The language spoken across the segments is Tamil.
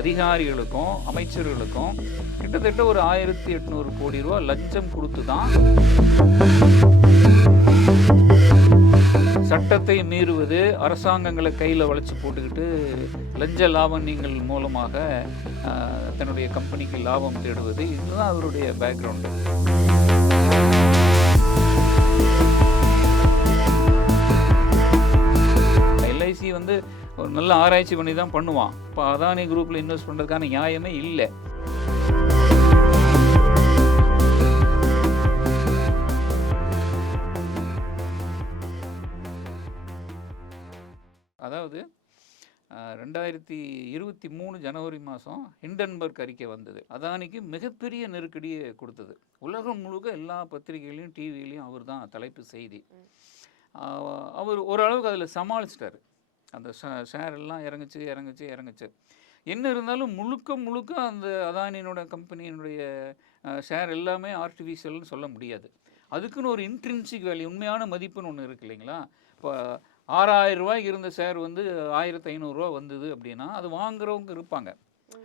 அதிகாரிகளுக்கும் அமைச்சர்களுக்கும் கிட்டத்தட்ட ஒரு ஆயிரத்தி எட்நூறு கோடி ரூபா லஞ்சம் கொடுத்து தான் சட்டத்தை மீறுவது அரசாங்கங்களை கையில் வளைச்சு போட்டுக்கிட்டு லஞ்ச லாவண்யங்கள் மூலமாக தன்னுடைய கம்பெனிக்கு லாபம் தேடுவது. இதுதான் அவருடைய பேக்ரவுண்டு எல்ஐசி வந்து ஒரு நல்ல ஆராய்ச்சி பண்ணி தான் பண்ணுவான். இப்போ அதானி குரூப்பில் இன்வெஸ்ட் பண்ணுறதுக்கான நியாயமே இல்லை. அதாவது ரெண்டாயிரத்தி இருபத்தி மூணு ஜனவரி மாதம் ஹிண்டன்பர்க் அறிக்கை வந்தது. அதானிக்கு மிகப்பெரிய நெருக்கடியை கொடுத்தது. உலகம் முழுக்க எல்லா பத்திரிகைகளையும் டிவிலையும் அவர் தான் தலைப்பு செய்தி. அவர் ஓரளவுக்கு அதில் சமாளிச்சிட்டாரு. அந்த ஷேர் எல்லாம் இறங்குச்சு இறங்குச்சு இறங்குச்சு. என்ன இருந்தாலும் முழுக்க முழுக்க அந்த அதானியினோட கம்பெனியினுடைய ஷேர் எல்லாமே ஆர்டிஃபிஷியல்னு சொல்ல முடியாது. அதுக்குன்னு ஒரு இன்ட்ரின்சிக் வேல்யூ உண்மையான மதிப்புன்னு ஒன்று இருக்கு இல்லைங்களா? இப்போ ஆறாயிரம் ரூபாய்க்கு இருந்த ஷேர் வந்து ஆயிரத்தி ஐநூறுரூவா வந்தது அப்படின்னா அது வாங்குறவங்க இருப்பாங்க.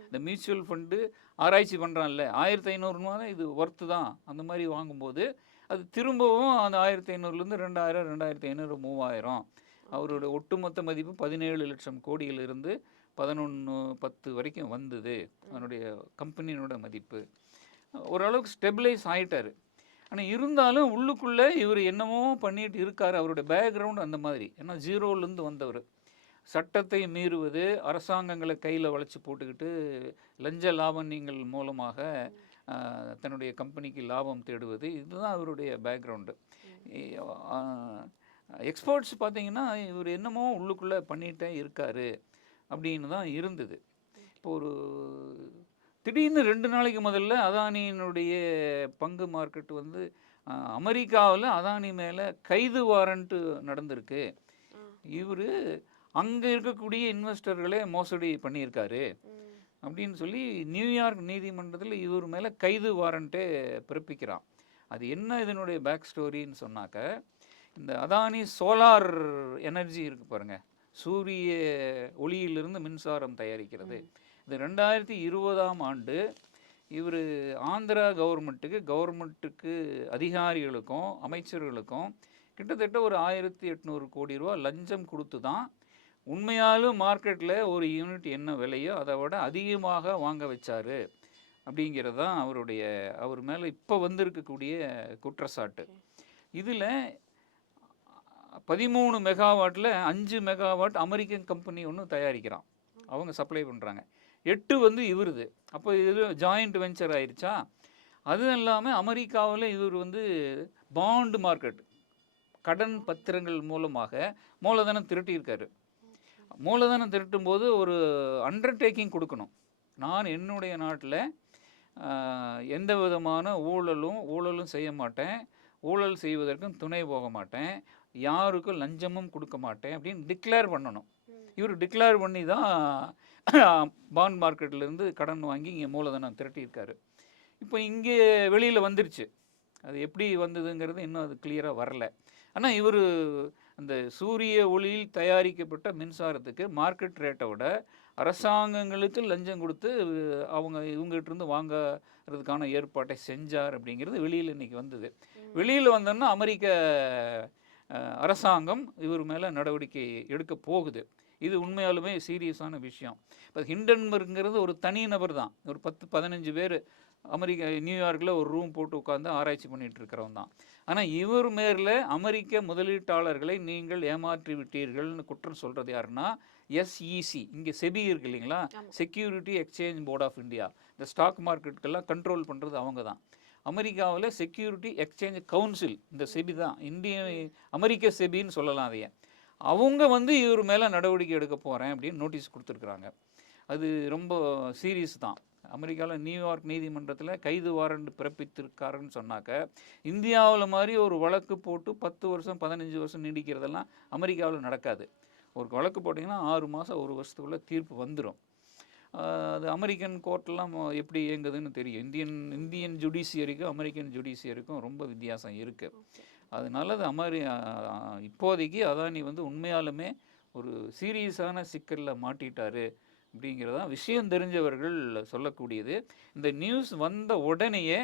இந்த மியூச்சுவல் ஃபண்டு ஆராய்ச்சி பண்ணுறான்ல ஆயிரத்தி ஐநூறுரூவா இது ஒர்த்து தான். அந்த மாதிரி வாங்கும்போது அது திரும்பவும் அந்த ஆயிரத்தி ஐநூறுலேருந்து ரெண்டாயிரம் ரெண்டாயிரத்தி ஐநூறு மூவாயிரம். அவரோட ஒட்டுமொத்த மதிப்பு பதினேழு லட்சம் கோடியிலிருந்து பதினொன்று பத்து வரைக்கும் வந்தது. அவனுடைய கம்பெனியினோட மதிப்பு. ஓரளவுக்கு ஸ்டெபிளைஸ் ஆயிட்டாரு. ஆனால் இருந்தாலும் உள்ளுக்குள்ளே இவர் என்னமோ பண்ணிட்டு இருக்கார். அவருடைய பேக்ரவுண்ட் அந்த மாதிரி. ஏன்னா ஜீரோலேருந்து வந்தவர். சட்டத்தை மீறுவது அரசாங்கங்களை கையில் வளைச்சு போட்டுக்கிட்டு லஞ்ச லாவண்யங்கள் மூலமாக தன்னுடைய கம்பெனிக்கு லாபம் தேடுவது. இதுதான் அவருடைய பேக்ரவுண்டு. எக்ஸ்பர்ட்ஸ் பார்த்தீங்கன்னா இவர் என்னமோ உள்ளுக்குள்ளே பண்ணிகிட்டே இருக்காரு அப்படின்னு தான் இருந்தது. இப்போ ஒரு திடீர்னு ரெண்டு நாளைக்கு முதல்ல அதானியினுடைய பங்கு மார்க்கெட் வந்து அமெரிக்காவில் அதானி மேலே கைது வாரண்ட்டு நடந்திருக்கு. இவர் அங்கே இருக்கக்கூடிய இன்வெஸ்டர்களே மோசடி பண்ணியிருக்காரு. அப்படின்னு சொல்லி நியூயார்க் நீதிமன்றத்தில் இவர் மேலே கைது வாரண்ட்டே பிறப்பிக்கிறான். அது என்ன இதனுடைய பேக் ஸ்டோரின்னு சொன்னாக்க இந்த அதானி சோலார் எனர்ஜி இருக்கு பாருங்க. சூரிய ஒளியிலிருந்து மின்சாரம் தயாரிக்கிறது. இது ரெண்டாயிரத்தி இருபதாம் ஆண்டு இவர் ஆந்திரா கவர்மெண்ட்டுக்கு கவர்மெண்ட்டுக்கு அதிகாரிகளுக்கும் அமைச்சர்களுக்கும் கிட்டத்தட்ட ஒரு ஆயிரத்தி எட்நூறு கோடி ரூபா லஞ்சம் கொடுத்து தான் உண்மையாலும் மார்க்கெட்டில் ஒரு யூனிட் என்ன விலையோ அதை விட அதிகமாக வாங்க வச்சாரு. அப்படிங்கிறது தான் அவருடைய அவர் மேலே இப்போ வந்திருக்கக்கூடிய குற்றச்சாட்டு. இதில் பதிமூணு மெகாவாட்டில் அஞ்சு மெகாவாட் அமெரிக்கன் கம்பெனி ஒன்று தயாரிக்கிறான். அவங்க சப்ளை பண்ணுறாங்க எட்டு வந்து இவருது. அப்போ இது ஜாயிண்ட் வெஞ்சர் ஆயிடுச்சா அதுவும் இல்லாமல் அமெரிக்காவில் இவர் வந்து பாண்டு மார்க்கெட் கடன் பத்திரங்கள் மூலமாக மூலதனம் திரட்டியிருக்காரு. மூலதனம் திரட்டும் போது ஒரு அண்டர்டேக்கிங் கொடுக்கணும். நான் என்னுடைய நாட்டில் எந்த விதமான ஊழலும் ஊழலும் செய்ய மாட்டேன். ஊழல் செய்வதற்கும் துணை போக மாட்டேன். யாருக்கும் லஞ்சமும் கொடுக்க மாட்டேன் அப்படின்னு டிக்ளேர் பண்ணணும். இவர் டிக்ளேர் பண்ணி தான் பாண்ட் மார்க்கெட்லேருந்து கடன் வாங்கி இங்கே மூலதனம் திரட்டியிருக்காரு. இப்போ இங்கே வெளியில் வந்துருச்சு. அது எப்படி வந்ததுங்கிறது இன்னும் அது கிளியராக வரல. ஆனால் இவர் அந்த சூரிய ஒளியில் தயாரிக்கப்பட்ட மின்சாரத்துக்கு மார்க்கெட் ரேட்டை விட அரசாங்கங்களுக்கு லஞ்சம் கொடுத்து அவங்க இவங்ககிட்ட இருந்து வாங்கறதுக்கான ஏற்பாட்டை செஞ்சார் அப்படிங்கிறது வெளியில் இன்னைக்கு வந்தது. வெளியில் வந்தோன்னா அமெரிக்க அரசாங்கம் இவர் மேலே நடவடிக்கை எடுக்க போகுது. இது உண்மையாலுமே சீரியஸான விஷயம். இப்போ ஹிண்டன்பர்ங்கிறது ஒரு தனி நபர் தான். ஒரு பத்து பதினஞ்சு பேர் அமெரிக்கா நியூயார்க்கில் ஒரு ரூம் போட்டு உட்காந்து ஆராய்ச்சி பண்ணிட்டு இருக்கிறவன் தான். ஆனால் இவர் மேரில் அமெரிக்க முதலீட்டாளர்களை நீங்கள் ஏமாற்றி விட்டீர்கள்னு குற்றம் சொல்கிறது யாருன்னா எஸ்இசி இங்கே செபி இருக்கு இல்லைங்களா? Security exchange board of India இந்த ஸ்டாக் மார்க்கெட்டுக்கெல்லாம் கண்ட்ரோல் பண்ணுறது அவங்க தான். அமெரிக்காவில் செக்யூரிட்டி எக்ஸ்சேஞ்ச் கவுன்சில் இந்த செபி தான் இந்திய அமெரிக்க செபின்னு சொல்லலாம் அதையே. அவங்க வந்து இவர் மேலே நடவடிக்கை எடுக்க போகிறேன் அப்படின்னு நோட்டீஸ் கொடுத்துருக்குறாங்க. அது ரொம்ப சீரியஸ் தான். அமெரிக்காவில் நியூயார்க் நீதிமன்றத்தில் கைது வாரண்ட் பிறப்பித்திருக்காருன்னு சொன்னாக்க இந்தியாவில் மாதிரி ஒரு வழக்கு போட்டு பத்து வருஷம் பதினஞ்சு வருஷம் நீடிக்கிறதெல்லாம் அமெரிக்காவில் நடக்காது. ஒரு வழக்கு போட்டிங்கன்னா ஆறு மாதம் ஒரு வருஷத்துக்குள்ளே தீர்ப்பு வந்துடும் அது அமெரிக்கன் கோர்ட்லாம் எப்படி இயங்குதுன்னு தெரியும். இந்தியன் இந்தியன் ஜுடிஷியரிக்கும் அமெரிக்கன் ஜுடிஷியரிக்கும் ரொம்ப வித்தியாசம் இருக்குது அதனால அது அமெரி இப்போதைக்கு அதானி வந்து உண்மையாலுமே ஒரு சீரியஸான சிக்கலில் மாட்டிட்டாரு அப்படிங்கிறதான் விஷயம் தெரிஞ்சவர்கள் சொல்லக்கூடியது. இந்த நியூஸ் வந்த உடனேயே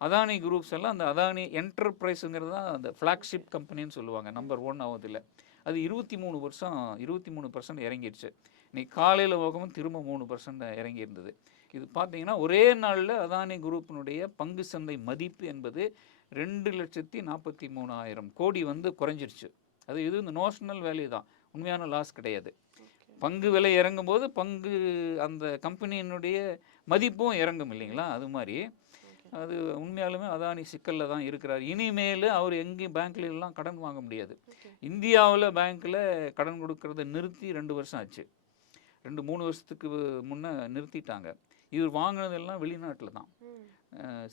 அதானி குரூப்ஸ் எல்லாம் அந்த அதானி என்டர்பிரைஸுங்கிறது தான் அந்த ஃப்ளாக்ஷிப் கம்பெனின்னு சொல்லுவாங்க நம்பர் ஒன் ஆகுதில்ல அது இருபத்தி மூணு வருஷம் இருபத்தி மூணு பர்சன்ட் இறங்கிடுச்சு இன்னைக்கு காலையில் போகவும் திரும்ப மூணு பர்சன்ட் இறங்கி இருந்தது. இது பார்த்தீங்கன்னா ஒரே நாளில் அதானி குரூப்பினுடைய பங்கு சந்தை மதிப்பு என்பது ரெண்டு லட்சத்தி நாற்பத்தி மூணாயிரம் கோடி வந்து குறைஞ்சிருச்சு. அது இது இந்த நோஷனல் வேல்யூ தான். உண்மையான லாஸ் கிடையாது. பங்கு விலை இறங்கும் போது பங்கு அந்த கம்பெனியினுடைய மதிப்பும் இறங்கும் இல்லைங்களா? அது மாதிரி. அது உண்மையாலுமே அதானி சிக்கலில் தான் இருக்கிறார். இனிமேல் அவர் எங்கேயும் பேங்க்ல எல்லாம் கடன் வாங்க முடியாது. இந்தியாவில் பேங்க்கில் கடன் கொடுக்கறத நிறுத்தி ரெண்டு வருஷம் ஆச்சு. ரெண்டு மூணு வருஷத்துக்கு முன்னே நிறுத்திட்டாங்க. இவர் வாங்கினதெல்லாம் வெளிநாட்டில் தான்.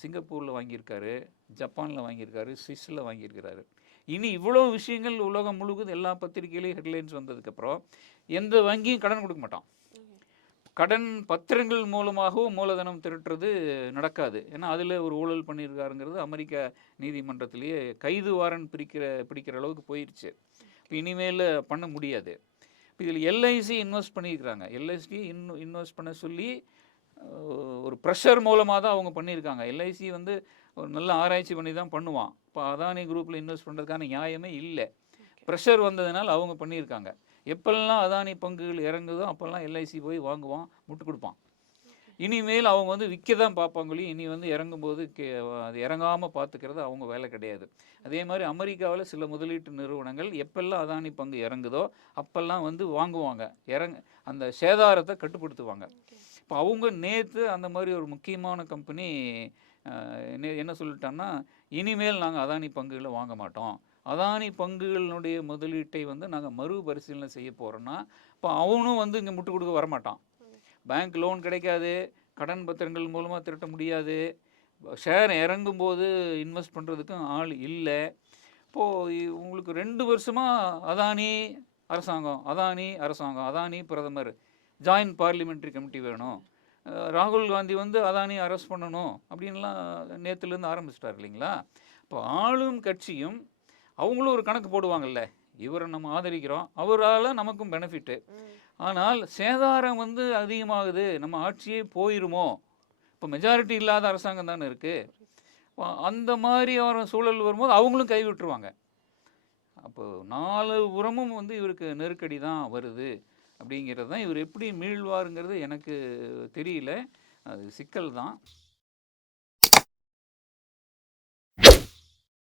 சிங்கப்பூரில் வாங்கியிருக்காரு ஜப்பானில் வாங்கியிருக்காரு சுவிஸில் வாங்கியிருக்கிறாரு. இனி இவ்வளோ விஷயங்கள் உலகம் முழுவதும் எல்லா பத்திரிகையிலையும் ஹெட்லைன்ஸ் வந்ததுக்கப்புறம் எந்த வங்கியும் கடன் கொடுக்க மாட்டான். கடன் பத்திரங்கள் மூலமாகவும் மூலதனம் திரட்டுறது நடக்காது. ஏன்னா அதில் ஒரு ஊழல் பண்ணியிருக்காருங்கிறது அமெரிக்க நீதிமன்றத்திலேயே கைது வாரன் பிரிக்கிற பிடிக்கிற அளவுக்கு போயிடுச்சு இனிமேல் பண்ண முடியாது. இப்போ இதில் எல்ஐசி இன்வெஸ்ட் பண்ணியிருக்கிறாங்க எல்ஐசி இன் இன்வெஸ்ட் பண்ண சொல்லி ஒரு ப்ரெஷர் மூலமாக தான் அவங்க பண்ணியிருக்காங்க எல்ஐசி வந்து ஒரு நல்ல ஆராய்ச்சி பண்ணி தான் பண்ணுவான். இப்போ அதானி குரூப்பில் இன்வெஸ்ட் பண்ணுறதுக்கான நியாயமே இல்லை. ப்ரெஷர் வந்ததுனால அவங்க பண்ணியிருக்காங்க எப்பெல்லாம் அதானி பங்குகள் இறங்குதோ அப்போல்லாம் எல்ஐசி போய் வாங்குவான் முட்டு கொடுப்பான். இனிமேல் அவங்க வந்து விற்க தான் பார்ப்பாங்களே இனி வந்து இறங்கும்போது கே அது இறங்காமல் பார்த்துக்கிறது அவங்க வேலை கிடையாது. அதே மாதிரி அமெரிக்காவில் சில முதலீட்டு நிறுவனங்கள் எப்பெல்லாம் அதானி பங்கு இறங்குதோ அப்பெல்லாம் வந்து வாங்குவாங்க. இறங்க அந்த சேதாரத்தை கட்டுப்படுத்துவாங்க. இப்போ அவங்க நேற்று அந்த மாதிரி ஒரு முக்கியமான கம்பெனி என்ன சொல்லிட்டான்னா இனிமேல் நாங்கள் அதானி பங்குகளை வாங்க மாட்டோம். அதானி பங்குகளினுடைய முதலீட்டை வந்து நாங்கள் மறுபரிசீலனை செய்ய போகிறோன்னா இப்போ அவனும் வந்து இங்கே முட்டு கொடுக்க வரமாட்டான். பேங்க் லோன் கிடைக்காது. கடன் பத்திரங்கள் மூலமாக திரட்ட முடியாது. ஷேர் இறங்கும்போது இன்வெஸ்ட் பண்ணுறதுக்கும் ஆள் இல்லை. இப்போது உங்களுக்கு ரெண்டு வருஷமாக அதானி அரசாங்கம் அதானி அரசாங்கம் அதானி பிரதமர் ஜாயின்ட் பார்லிமெண்ட்ரி கமிட்டி வேணும். ராகுல் காந்தி வந்து அதானி அரெஸ்ட் பண்ணணும் அப்படின்லாம் நேற்றுலேருந்து ஆரம்பிச்சிட்டார் இல்லைங்களா? இப்போ ஆளும் கட்சியும் அவங்களும் ஒரு கணக்கு போடுவாங்கல்ல. இவரை நம்ம ஆதரிக்கிறோம். அவரால் நமக்கும் பெனிஃபிட்டு ஆனால் சேதாரம் வந்து அதிகமாகுது. நம்ம ஆட்சியே போயிருமோ? இப்போ மெஜாரிட்டி இல்லாத அரசாங்கம் தானே இருக்குது அந்த மாதிரியான சூழல் வரும்போது அவங்களும் கை விட்டுருவாங்க. அப்போ நாலு புறமும் வந்து இவருக்கு நெருக்கடி தான் வருது. அப்படிங்கிறது தான் இவர் எப்படி மீள்வாருங்கிறது எனக்கு தெரியல. அது சிக்கல் தான்.